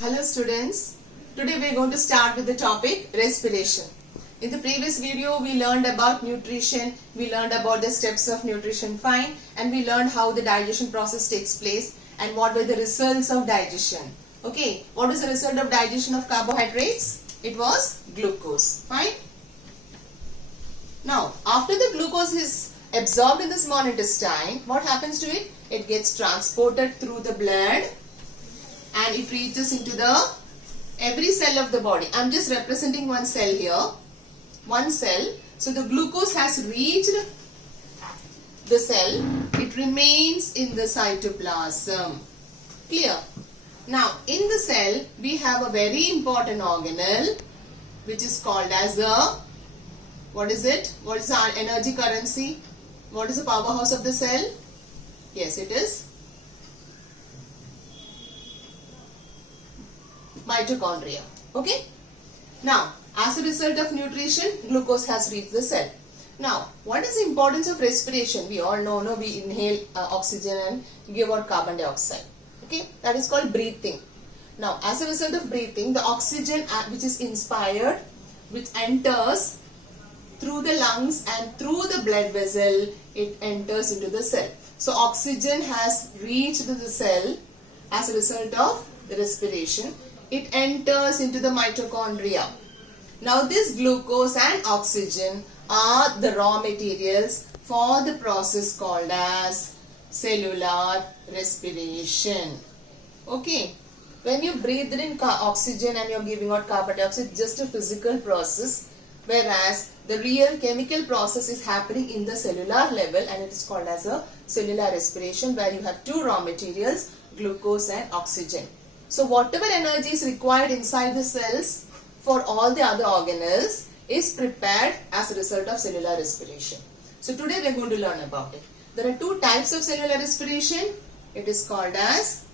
Hello students, today we are going to start with the topic respiration. In the previous video we learned about nutrition, we learned about the steps of nutrition fine, and we learned how the digestion process takes place and what were the results of digestion. Okay, what is the result of digestion of carbohydrates? It was glucose, fine. Now after the glucose is absorbed in the small intestine, what happens to it? It gets transported through the blood and it reaches into the every cell of the body. I am just representing one cell here. One cell. So the glucose has reached the cell. It remains in the cytoplasm. Clear? Now in the cell we have a very important organelle which is called as a, what is it? What is our energy currency? What is the powerhouse of the cell? Yes, it is mitochondria. Okay. Now, as a result of nutrition, glucose has reached the cell. Now, what is the importance of respiration? We all know, we inhale oxygen and give out carbon dioxide. Okay, that is called breathing. Now, as a result of breathing, the oxygen which is inspired, which enters through the lungs and through the blood vessel, it enters into the cell. So, oxygen has reached the cell as a result of the respiration. It enters into the mitochondria. Now this glucose and oxygen are the raw materials for the process called as cellular respiration. Okay. When you breathe in oxygen and you are giving out carbon dioxide, just a physical process, whereas the real chemical process is happening in the cellular level and it is called as a cellular respiration, where you have two raw materials, glucose and oxygen. So whatever energy is required inside the cells for all the other organelles is prepared as a result of cellular respiration. So today we are going to learn about it. There are two types of cellular respiration. It is called as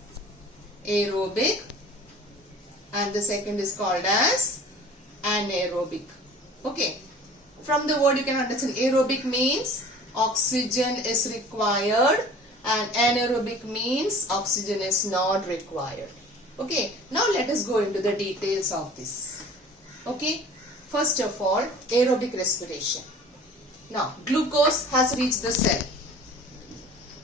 aerobic and the second is called as anaerobic. Okay. From the word you can understand, aerobic means oxygen is required and anaerobic means oxygen is not required. Okay, now let us go into the details of this. Okay, first of all, aerobic respiration. Now, glucose has reached the cell.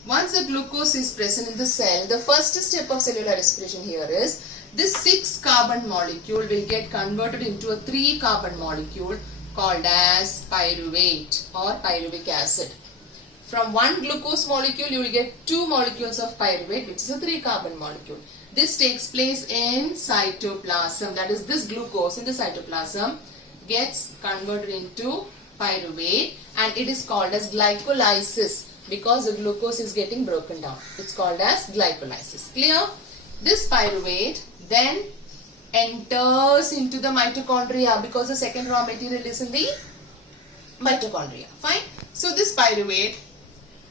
Once the glucose is present in the cell, the first step of cellular respiration here is this 6-carbon molecule will get converted into a 3-carbon molecule called as pyruvate or pyruvic acid. From one glucose molecule, you will get 2 molecules of pyruvate, which is a 3-carbon molecule. This takes place in cytoplasm. That is, this glucose in the cytoplasm gets converted into pyruvate and it is called as glycolysis because the glucose is getting broken down. It's called as glycolysis. Clear? This pyruvate then enters into the mitochondria because the second raw material is in the mitochondria. Fine? So this pyruvate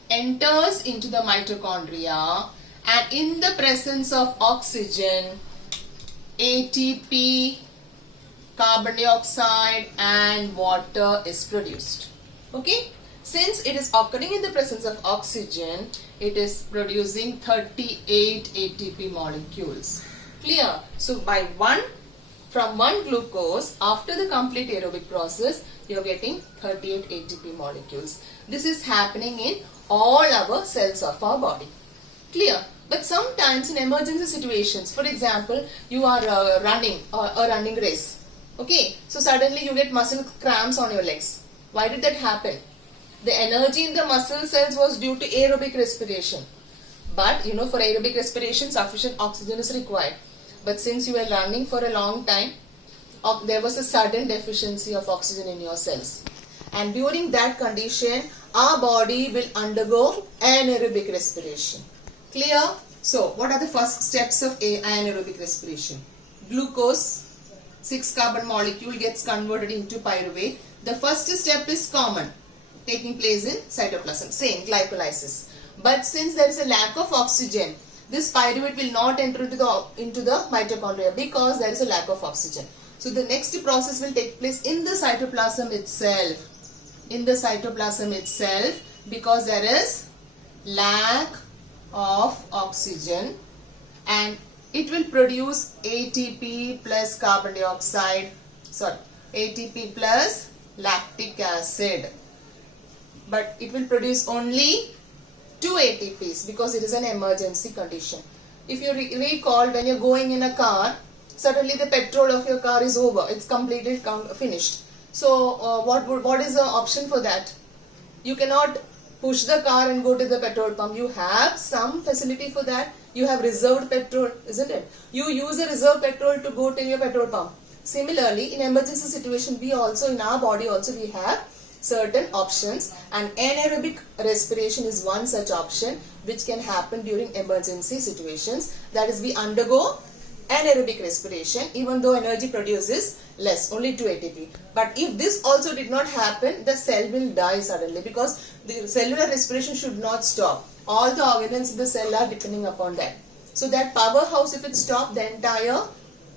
enters into the mitochondria and in the presence of oxygen, ATP, carbon dioxide and water is produced. Okay? Since it is occurring in the presence of oxygen, it is producing 38 ATP molecules. Clear? So from one glucose, after the complete aerobic process, you are getting 38 ATP molecules. This is happening in all our cells of our body. Clear? But sometimes in emergency situations, for example, you are running a running race. Okay, so suddenly you get muscle cramps on your legs. Why did that happen? The energy in the muscle cells was due to aerobic respiration. But for aerobic respiration, sufficient oxygen is required. But since you were running for a long time, there was a sudden deficiency of oxygen in your cells. And during that condition, our body will undergo anaerobic respiration. Clear? So, what are the first steps of anaerobic respiration? Glucose, 6-carbon molecule gets converted into pyruvate. The first step is common, taking place in cytoplasm. Same, glycolysis. But since there is a lack of oxygen, this pyruvate will not enter into the mitochondria because there is a lack of oxygen. So, the next process will take place in the cytoplasm itself. In the cytoplasm itself, because there is lack of oxygen and it will produce ATP plus carbon dioxide, ATP plus lactic acid. But it will produce only 2 ATPs because it is an emergency condition. If you recall, when you're going in a car, suddenly the petrol of your car is over. It's completely finished. So what is the option for that? You cannot push the car and go to the petrol pump. You have some facility for that. You have reserved petrol, isn't it? You use a reserve petrol to go to your petrol pump. Similarly, in emergency situation, we also, in our body also, we have certain options, and anaerobic respiration is one such option which can happen during emergency situations. That is, we undergo anaerobic respiration even though energy produces less, only 2 ATP. But if this also did not happen, the cell will die suddenly, because the cellular respiration should not stop. All the organelles in the cell are depending upon that. So that powerhouse, if it stops, the entire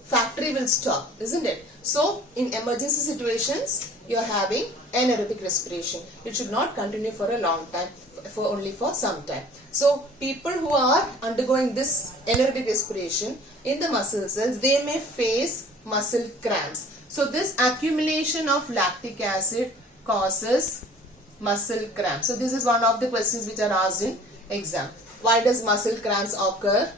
factory will stop, isn't it? So in emergency situations, you are having anaerobic respiration. It should not continue for a long time, only for some time. So people who are undergoing this anaerobic respiration in the muscle cells, they may face muscle cramps. So this accumulation of lactic acid causes muscle cramps. So this is one of the questions which are asked in exam. Why does muscle cramps occur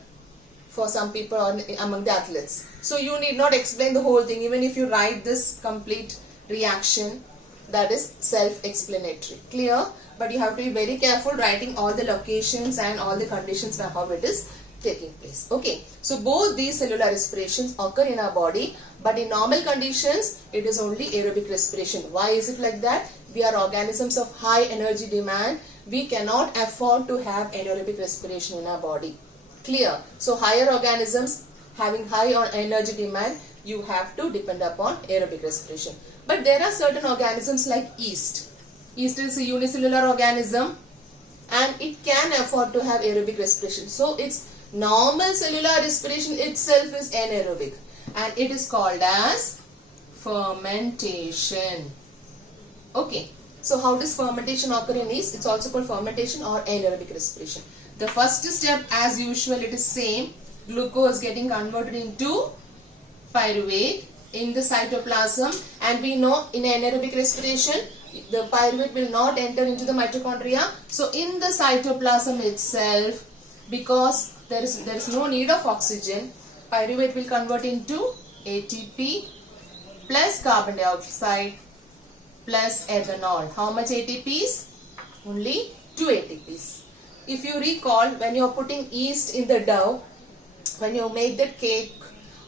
for some people or among the athletes? So you need not explain the whole thing. Even if you write this complete reaction, that is self-explanatory. Clear? But you have to be very careful writing all the locations and all the conditions for how it is taking place. Okay. So both these cellular respirations occur in our body, but in normal conditions, it is only aerobic respiration. Why is it like that? We are organisms of high energy demand. We cannot afford to have anaerobic respiration in our body. Clear? So higher organisms having high energy demand, you have to depend upon aerobic respiration. But there are certain organisms like yeast. Yeast is a unicellular organism and it can afford to have aerobic respiration. So its normal cellular respiration itself is anaerobic, and it is called as fermentation. Okay. So how does fermentation occur in yeast? It's also called fermentation or anaerobic respiration. The first step, as usual, it is same. Glucose getting converted into pyruvate in the cytoplasm, and we know in anaerobic respiration the pyruvate will not enter into the mitochondria. So in the cytoplasm itself, because there is no need of oxygen, pyruvate will convert into ATP plus carbon dioxide plus ethanol. How much ATPs? Only 2 ATPs. If you recall, when you are putting yeast in the dough, when you make the cake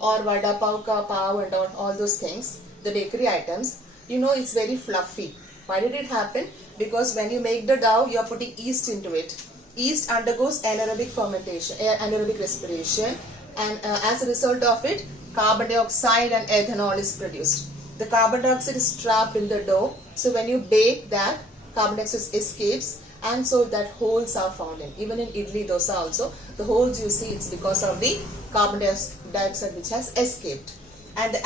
or vada pav ka pav and all those things, the bakery items, you know it's very fluffy. Why did it happen? Because when you make the dough, you are putting yeast into it. Yeast undergoes anaerobic fermentation, anaerobic respiration, and as a result of it, carbon dioxide and ethanol is produced. The carbon dioxide is trapped in the dough. So when you bake that, carbon dioxide escapes, and so that holes are found in. Even in idli dosa also, the holes you see, it's because of the carbon dioxide which has escaped. And the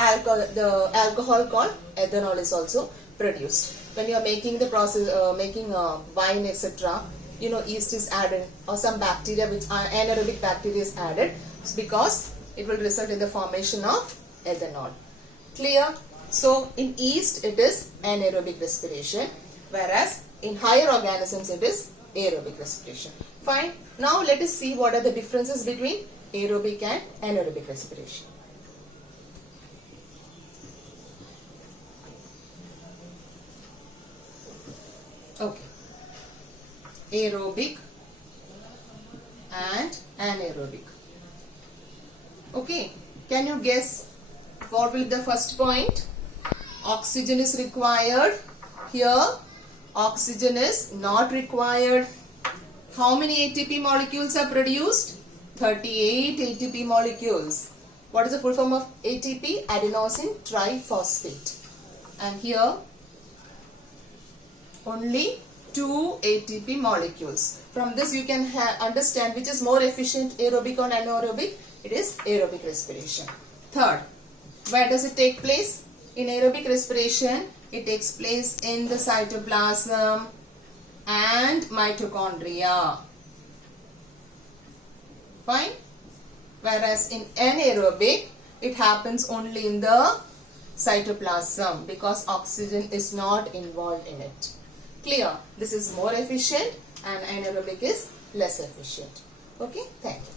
alcohol called ethanol is also produced. When you are making the process, making wine, etc., you know, yeast is added, or some bacteria, which are anaerobic bacteria is added, because it will result in the formation of ethanol. Clear? So in yeast it is anaerobic respiration, whereas in higher organisms it is aerobic respiration. Fine. Now let us see what are the differences between aerobic and anaerobic respiration. Okay. Aerobic and anaerobic. Okay. Can you guess what will be the first point? Oxygen is required. Here, oxygen is not required. How many ATP molecules are produced? 38 ATP molecules. What is the full form of ATP? Adenosine triphosphate. And here, only 2 ATP molecules. From this you can understand which is more efficient, aerobic or anaerobic. It is aerobic respiration. Third, where does it take place? In aerobic respiration, it takes place in the cytoplasm and mitochondria. Fine. Whereas in anaerobic, it happens only in the cytoplasm because oxygen is not involved in it. Clear? This is more efficient and anaerobic is less efficient. Okay, thank you.